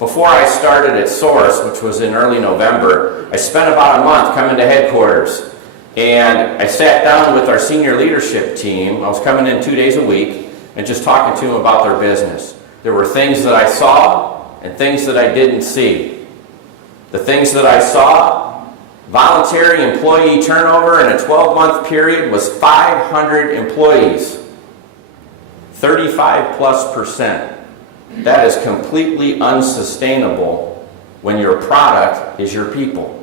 Before I started at Source, which was in early November, I spent about a month coming to headquarters. And I sat down with our senior leadership team. I was coming in 2 days a week and just talking to them about their business. There were things that I saw and things that I didn't see. The things that I saw, voluntary employee turnover in a 12-month period was 500 employees. 35+%. That is completely unsustainable when your product is your people.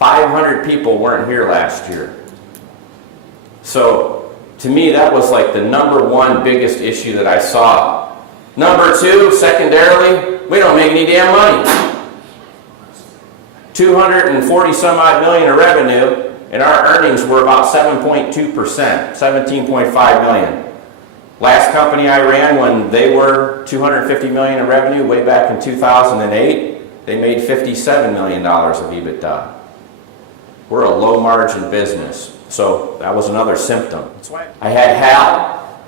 500 people weren't here last year. So, to me, that was like the number one biggest issue that I saw. Number two, secondarily, we don't make any damn money. 240 some odd million of revenue, and our earnings were about 7.2%, 17.5 million. Last company I ran, when they were 250 million in revenue way back in 2008, they made $57 million of EBITDA. We're a low margin business. So that was another symptom. I had Hal,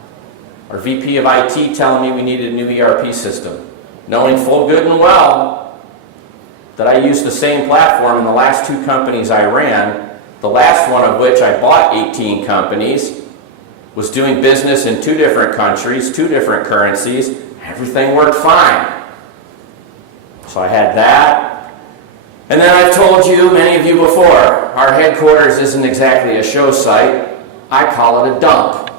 our VP of IT, telling me we needed a new ERP system, knowing full good and well that I used the same platform in the last two companies I ran, the last one of which I bought 18 companies, was doing business in 2 different countries, 2 different currencies. Everything worked fine. So I had that. And then I've told you, many of you before, our headquarters isn't exactly a show site. I call it a dump.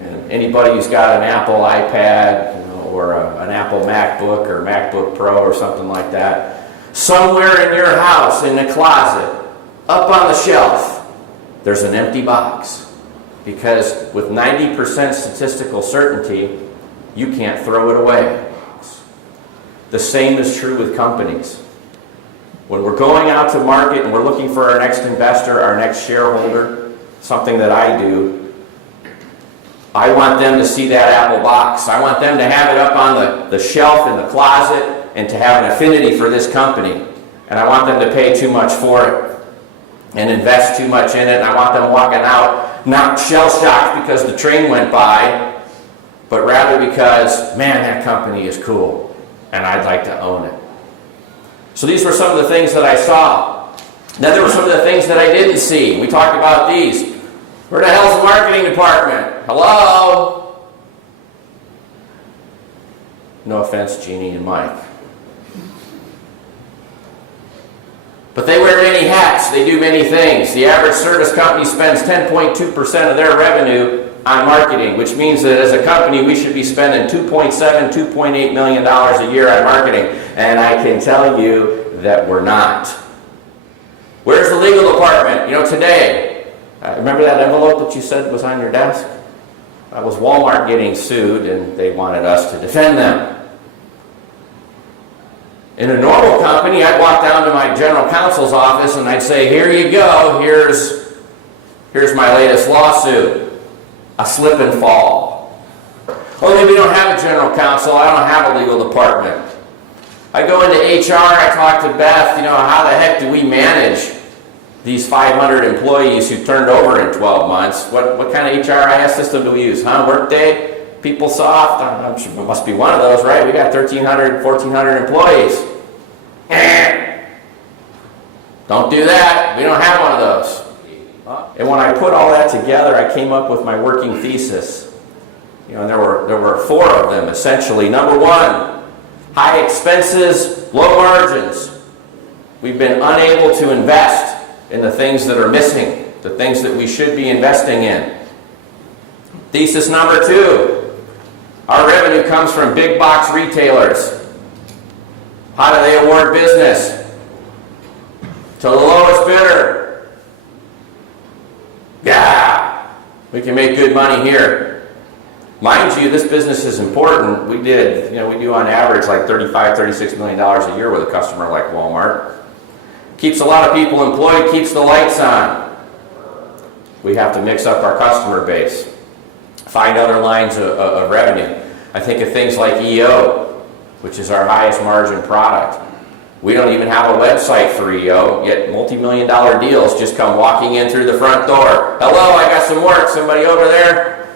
And anybody who's got an Apple iPad, or an Apple MacBook or MacBook Pro or something like that, somewhere in your house, in the closet, up on the shelf, there's an empty box. Because with 90% statistical certainty, you can't throw it away. The same is true with companies. When we're going out to market and we're looking for our next investor, our next shareholder, something that I do, I want them to see that Apple box. I want them to have it up on the shelf in the closet and to have an affinity for this company. And I want them to pay too much for it and invest too much in it. And I want them walking out not shell-shocked because the train went by, but rather because, man, that company is cool and I'd like to own it. So these were some of the things that I saw. Then there were some of the things that I didn't see. We talked about these. Where the hell's the marketing department? Hello? No offense, Jeannie and Mike. But they wear many hats. They do many things. The average service company spends 10.2% of their revenue on marketing, which means that as a company we should be spending $2.7, $2.8 million a year on marketing. And I can tell you that we're not. Where's the legal department? You know, today, remember that envelope that you said was on your desk? That was Walmart getting sued, and they wanted us to defend them. In a normal company, I'd walk down to my general counsel's office and I'd say, here you go, here's my latest lawsuit. A slip and fall. Only we don't have a general counsel, I don't have a legal department. I go into HR, I talk to Beth, how the heck do we manage these 500 employees who turned over in 12 months? What kind of HRIS system do we use? Workday? PeopleSoft? I'm sure it must be one of those, right? We got 1,300, 1,400 employees. Don't do that. We don't have one of those. And when I put all that together, I came up with my working thesis. And there were 4 of them, essentially. Number 1, high expenses, low margins. We've been unable to invest in the things that are missing, the things that we should be investing in. Thesis number 2, our revenue comes from big box retailers. How do they award business? To the lowest bidder. Yeah, we can make good money here. Mind you, this business is important. We do on average like $35, $36 million a year with a customer like Walmart. Keeps a lot of people employed, keeps the lights on. We have to mix up our customer base. Find other lines of revenue. I think of things like EO, which is our highest margin product. We don't even have a website for EO, yet multi-million-dollar deals just come walking in through the front door. Hello, I got some work. Somebody over there?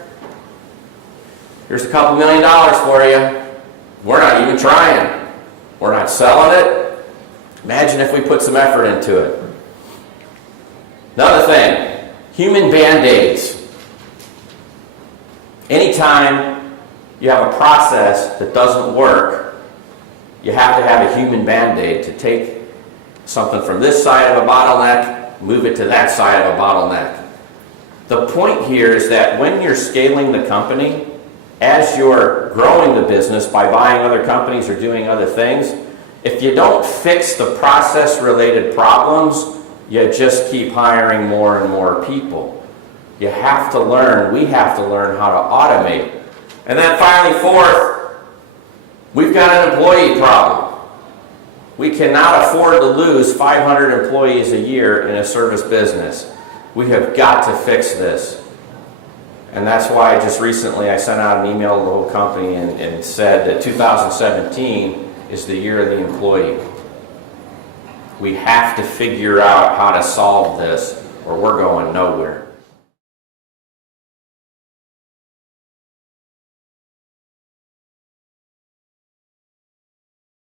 Here's a couple $1 million for you. We're not even trying. We're not selling it. Imagine if we put some effort into it. Another thing, human Band-Aids. Anytime you have a process that doesn't work, you have to have a human Band-Aid to take something from this side of a bottleneck, move it to that side of a bottleneck. The point here is that when you're scaling the company, as you're growing the business by buying other companies or doing other things, if you don't fix the process-related problems, you just keep hiring more and more people. You have to learn, we have to learn how to automate. And then finally, fourth, we've got an employee problem. We cannot afford to lose 500 employees a year in a service business. We have got to fix this. And that's why just recently I sent out an email to the whole company and said that 2017 is the year of the employee. We have to figure out how to solve this or we're going nowhere.